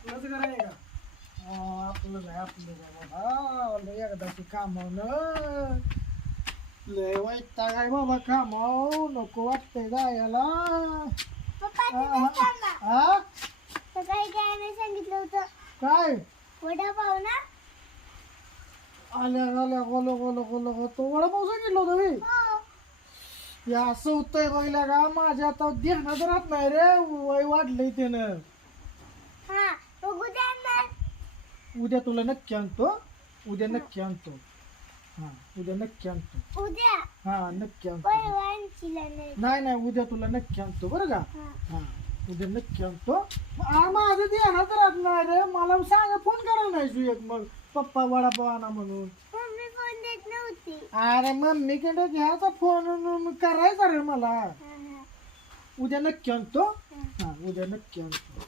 आपलंच घर आहे का? आपलंच आहे बाबा. लय एकदाची कामावनं लय वैताग आहे बाबा. कामाव नको वाटतंय जायला. पप्पा तिथेच थांबा. हा सकाळी काय नाही सांगितलं होतं काय वडापाव ना. आल्या आल्या गोलो गोलो गोलो गो तो वडापाव सांगितलं होतं मी. हो. हे असं होतंय बघल्या का माझ्या आता ध्यानात राहत नाही रे. वय वाढलंय त्यानं. हा बघू द्या ना. उद्या तुला नक्की आणतो. उद्या नक्की आणतो. हा उद्या नक्की आणतो. उद्या हा नक्की आणतो. परवानचीला नाही. नाही नाही उद्या तुला नक्की आणतो बरं का. हा. हा उद्या नक्की आणतो. माझं ध्यानात राहत नाही रे. मला सांगा फोन करा नाही तू एक मग पप्पा वडापाव आणा म्हणून. मम्मी फोन देत नव्हती. अरे मम्मीकडे घ्यायचा फोन करायचा रे मला. हा, हा. उद्या नक्की आणतो. हा. हा उद्या नक्की आणतो.